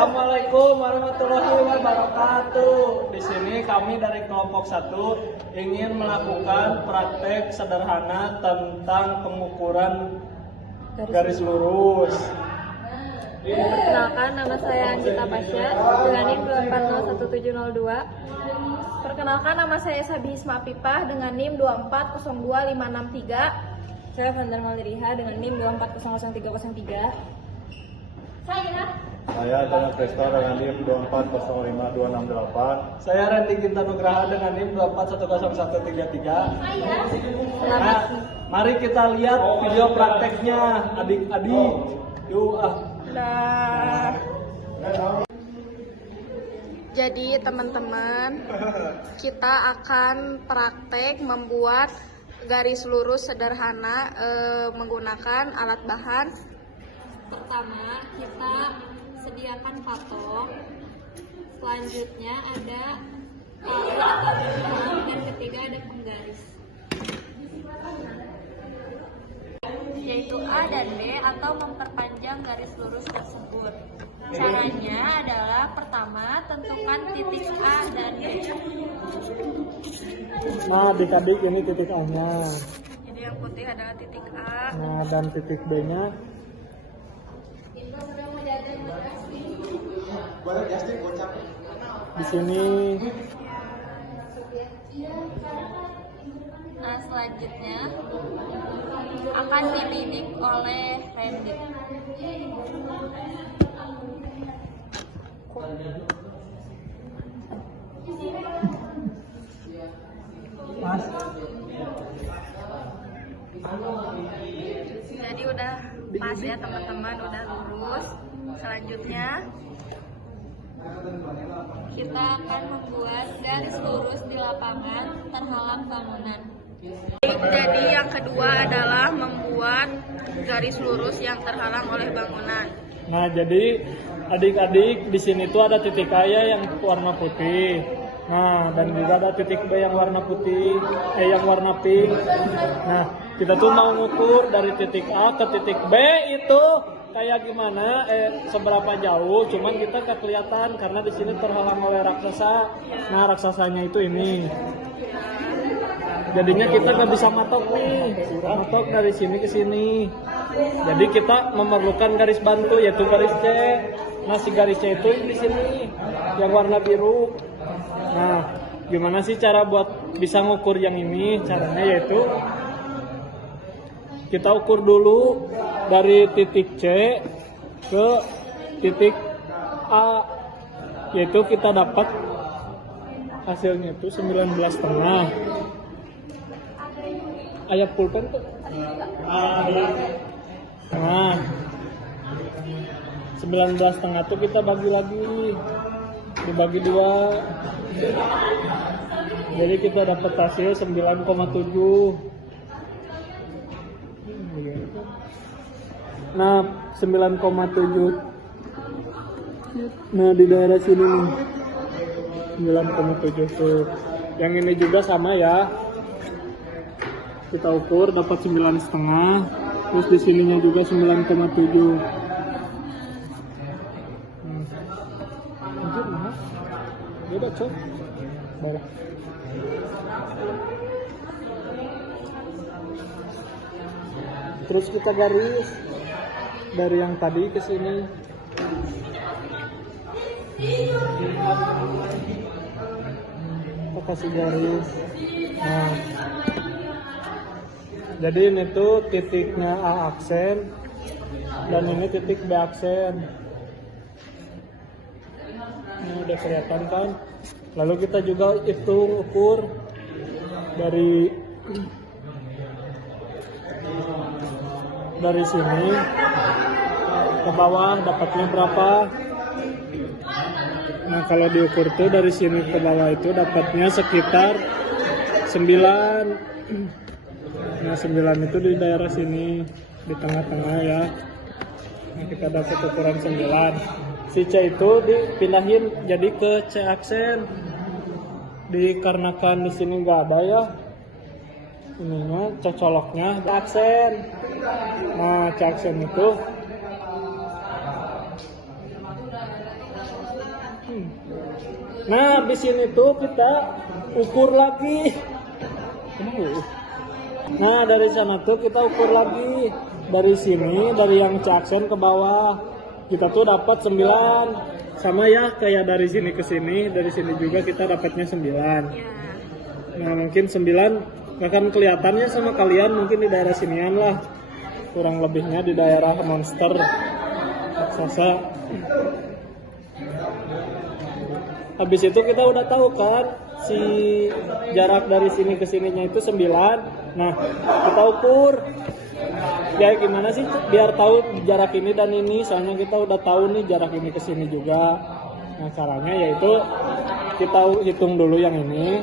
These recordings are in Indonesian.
Assalamualaikum warahmatullahi wabarakatuh. Di sini kami dari kelompok 1 ingin melakukan praktek sederhana tentang pengukuran garis lurus. Perkenalkan, nama saya Anjita Pasya dengan NIM 2401702. Perkenalkan, nama saya Sabi Hisma Pipah dengan NIM 2402563. Saya Vandar Maliriha dengan NIM 2400303. Saya Dana Presto dengan NIM 2405268. Saya Randy Gintanugraha dengan NIM 2410133. Nah, mari kita lihat video prakteknya, adik-adik. Yuk Jadi teman-teman, kita akan praktek membuat garis lurus sederhana menggunakan alat bahan. Pertama, kita sediakan patok. Selanjutnya ada palu atau benang, dan ketiga ada penggaris, yaitu A dan B, atau memperpanjang garis lurus tersebut. Caranya adalah pertama, tentukan titik A dan B. Nah, adik-adik ini titik A-nya. Jadi yang putih adalah titik A. Nah, dan titik B-nya. Di sini. Nah, selanjutnya akan dibidik oleh Randy. Mas. Jadi udah pas ya teman-teman, udah lurus. Selanjutnya kita akan membuat garis lurus di lapangan terhalang bangunan. Jadi yang kedua adalah membuat garis lurus yang terhalang oleh bangunan. Nah, jadi adik-adik di sini tuh ada titik A yang warna putih. Nah, dan juga ada titik B yang warna putih, yang warna pink. Nah, kita tuh mau ngukur dari titik A ke titik B itu kayak gimana, seberapa jauh. Cuman kita gak kelihatan karena di sini terhalang oleh raksasa. Nah, raksasanya itu ini. Jadinya kita gak bisa matok nih, matok dari sini ke sini. Jadi kita memerlukan garis bantu, yaitu garis C. Nah, si garis C itu di sini yang warna biru. Nah, gimana sih cara buat bisa ngukur yang ini? Caranya yaitu kita ukur dulu dari titik C ke titik A, yaitu kita dapat hasilnya itu 19,5. Ayah pulpen tuh. Nah, 19,5 tuh kita bagi lagi, dibagi 2. Jadi kita dapat hasil 9,7. Nah, 9,7. Nah, di daerah sini nih 9,7 tuh. Yang ini juga sama ya. Kita ukur dapat 9,5. Terus di sininya juga 9,7. Lanjut nah. Beda cok. Baik. Terus kita garis dari yang tadi ke sini. Kita kasih garis. Nah, jadi ini tuh titiknya A aksen dan ini titik B aksen. Ini udah kelihatan kan? Lalu kita juga hitung ukur dari sini ke bawah dapatnya berapa. Nah, kalau diukur tuh dari sini ke bawah itu dapatnya sekitar 9. Nah, 9 itu di daerah sini, di tengah-tengah ya. Nah, kita dapat ukuran 9. Si C itu dipindahin jadi ke C aksen. Dikarenakan di sini nggak ada ya, ininya cocoloknya aksen. Nah, C aksen itu Nah, di sini tuh kita ukur lagi. Nah, dari sana tuh kita ukur lagi. Dari sini, dari yang C-aksen ke bawah. Kita tuh dapat 9. Sama ya, kayak dari sini ke sini. Dari sini juga kita dapatnya 9. Ya. Nah, mungkin 9 akan kelihatannya sama kalian mungkin di daerah sinian lah. Kurang lebihnya di daerah monster raksasa. Habis itu kita udah tahu kan si jarak dari sini ke sininya itu 9. Nah, kita ukur. Ya gimana sih biar tahu jarak ini dan ini, soalnya kita udah tahu nih jarak ini ke sini juga. Nah, caranya yaitu kita hitung dulu yang ini.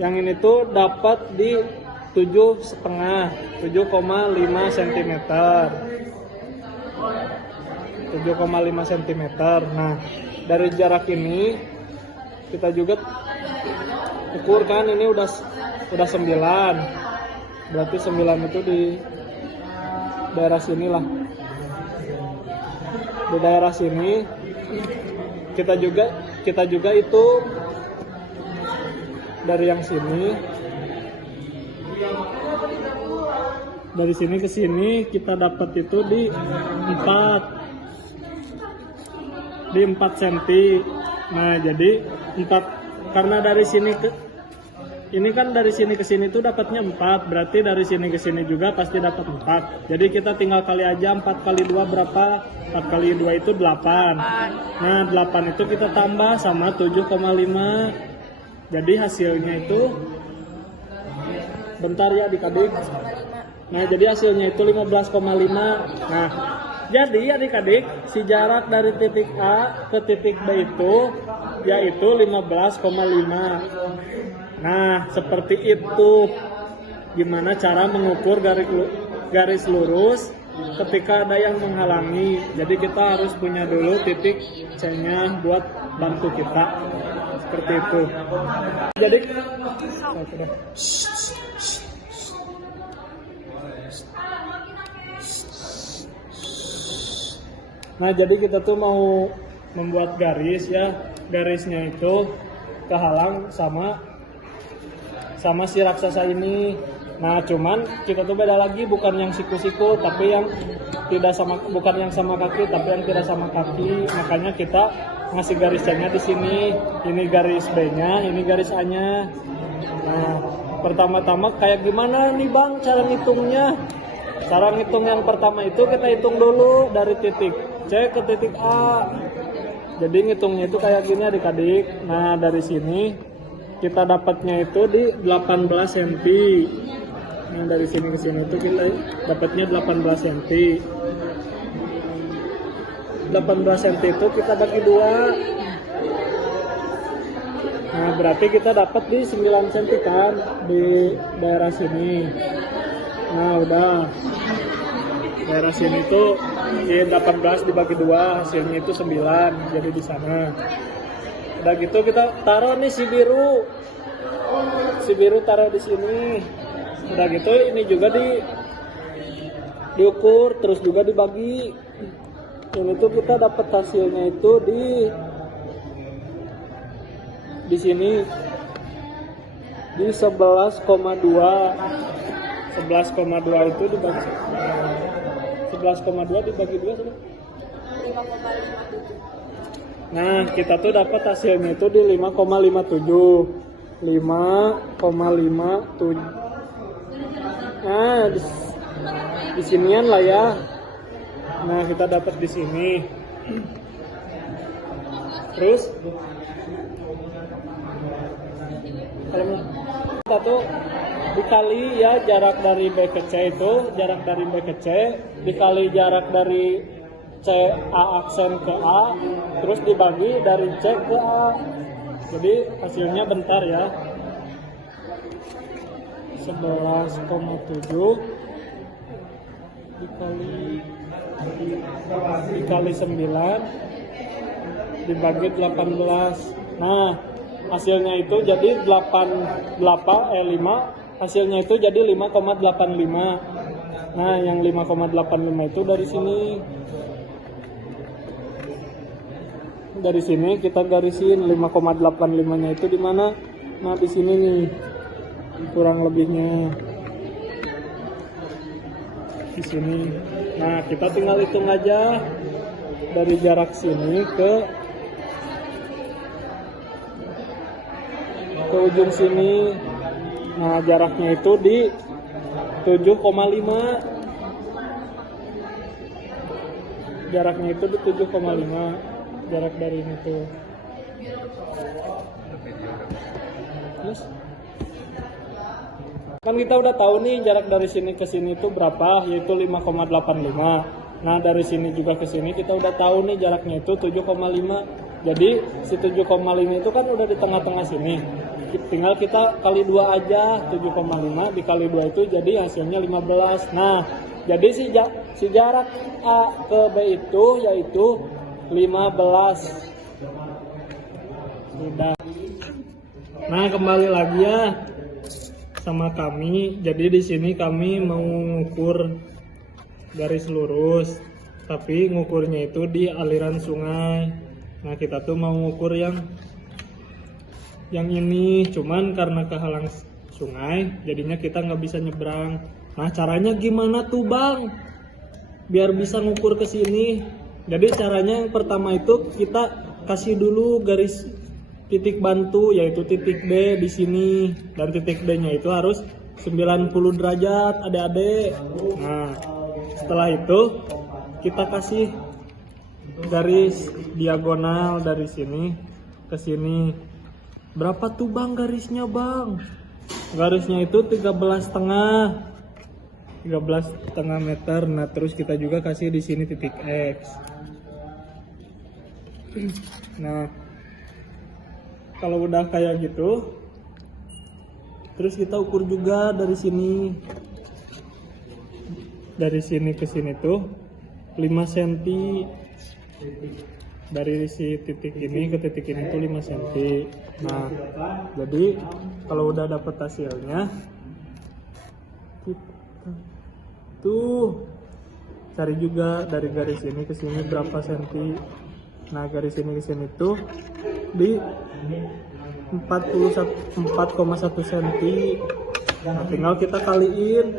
Yang ini tuh dapat di 7,5 cm. 7,5 cm. Nah, dari jarak ini kita juga ukur kan, ini udah 9. Berarti 9 itu di daerah sini lah. Di daerah sini kita juga itu dari yang sini, dari sini ke sini kita dapat itu di 4 cm. Nah, jadi 4 karena dari sini ke ini kan dari sini ke sini tuh dapatnya 4, berarti dari sini ke sini juga pasti dapat 4. Jadi kita tinggal kali aja 4 kali 2 berapa? 4 kali 2 itu 8. Nah, 8 itu kita tambah sama 7,5. Jadi hasilnya itu bentar ya adik-adik. Nah, jadi hasilnya itu 15,5. Nah, jadi adik-adik, si jarak dari titik A ke titik B itu yaitu 15,5. Nah, seperti itu. Gimana cara mengukur garis lurus ketika ada yang menghalangi. Jadi kita harus punya dulu titik C-nya buat bantu kita. Seperti itu. Jadi nah, jadi kita tuh mau membuat garis ya. Garisnya itu kehalang sama si raksasa ini. Nah, cuman kita tuh beda lagi, bukan yang siku-siku, tapi yang tidak sama, bukan yang sama kaki, tapi yang tidak sama kaki. Makanya kita ngasih garis C-nya di sini. Ini garis B-nya, ini garis A-nya. Nah, pertama-tama kayak gimana nih Bang cara ngitungnya? Cara ngitung yang pertama itu kita hitung dulu dari titik C ke titik A. Jadi ngitungnya itu kayak gini adik-adik. Nah, dari sini kita dapatnya itu di 18 cm. Nah, dari sini ke sini itu kita dapatnya 18 cm. 18 cm itu kita bagi 2. Nah, berarti kita dapat di 9 cm kan di daerah sini. Nah, udah. Daerah sini tuh di 18 dibagi 2, hasilnya itu 9. Jadi di sana. Udah gitu kita taruh nih si biru taruh di sini. Udah gitu ini juga diukur, terus juga dibagi. Ini tuh kita dapat hasilnya itu di sini di 11,2 itu dibagi 11,2 dibagi 2 sama 5,57. Nah, kita tuh dapat hasilnya itu di 5,57. 5,57. Nah, di sinian lah ya. Nah, kita dapat di sini. Terus kita tuh dikali ya jarak dari B ke C itu, jarak dari B ke C dikali jarak dari C A aksen ke A, terus dibagi dari C ke A. Jadi hasilnya bentar ya. 11,7 dikali 9 dibagi 18. Nah, hasilnya itu jadi 5, hasilnya itu jadi 5,85. Nah, yang 5,85 itu dari sini. dari sini kita garisin 5,85-nya itu di mana? Nah, di sini nih. Kurang lebihnya. Di sini. Nah, kita tinggal hitung aja dari jarak sini ke ujung sini. Nah, jaraknya itu di 7,5. Jaraknya itu di 7,5. Jarak dari ini tuh. Terus kan kita udah tahu nih jarak dari sini ke sini itu berapa, yaitu 5,85. Nah, dari sini juga ke sini kita udah tahu nih jaraknya itu 7,5. Jadi si 7,5 itu kan udah di tengah-tengah sini. Tinggal kita kali 2 aja, 7,5 dikali 2 itu jadi hasilnya 15. Nah, jadi si jarak A ke B itu yaitu 15. Sudah. Nah, kembali lagi ya sama kami. Jadi di sini kami mau ngukur garis lurus, tapi ngukurnya itu di aliran sungai. Nah, kita tuh mau ngukur yang ini, cuman karena kehalang sungai, jadinya kita nggak bisa nyebrang. Nah, caranya gimana tuh bang? Biar bisa ngukur ke sini. Jadi caranya yang pertama itu kita kasih dulu garis titik bantu, yaitu titik D di sini, dan titik D-nya itu harus 90 derajat adik-adik. Nah, setelah itu kita kasih garis diagonal dari sini ke sini. Berapa tuh bang garisnya bang? Garisnya itu 13,5 meter. Nah, terus kita juga kasih di sini titik X. Nah, kalau udah kayak gitu, terus kita ukur juga dari sini. Dari sini ke sini tuh 5 cm. Dari si titik ini ke titik ini tuh 5 cm. Nah, jadi kalau udah dapet hasilnya, tuh cari juga dari garis ini ke sini berapa cm. Nah, garis ini ke sini tuh di 4,1 cm. Nah, tinggal kita kaliin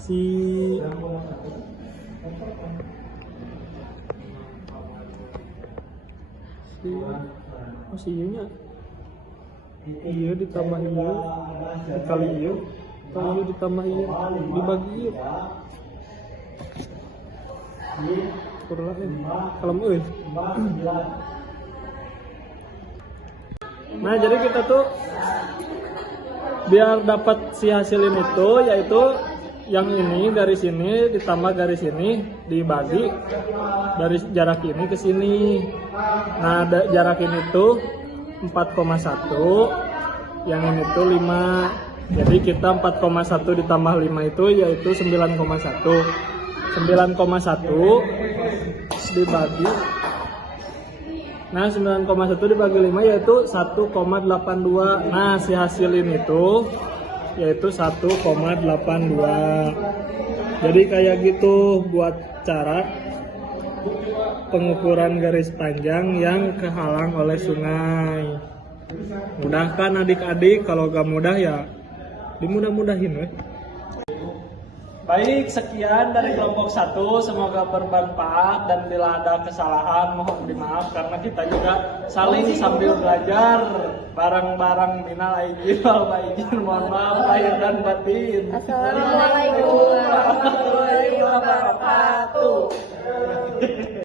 si nya iya ditambah iya dikali iya kalau iya ditambah iya dibagi iya kurang kalau nah, jadi kita tuh biar dapat si hasilin itu, yaitu yang ini garis ini ditambah garis ini dibagi dari jarak ini ke sini. Nah, jarak ini tuh 4,1, yang ini tuh 5. Jadi kita 4,1 ditambah 5 itu yaitu 9,1. 9,1 dibagi. Nah, 9,1 dibagi 5 yaitu 1,82. Nah, si hasil ini tuh yaitu 1,82. Jadi kayak gitu buat cara pengukuran garis panjang yang kehalang oleh sungai. Mudah kan adik-adik? Kalau gak mudah ya dimudah-mudahin weh. Baik, sekian dari kelompok 1, semoga bermanfaat, dan bila ada kesalahan mohon dimaaf karena kita juga saling sambil belajar bareng-bareng. Minal aidin wal faizin, mohon maaf lahir dan batin. Assalamualaikum.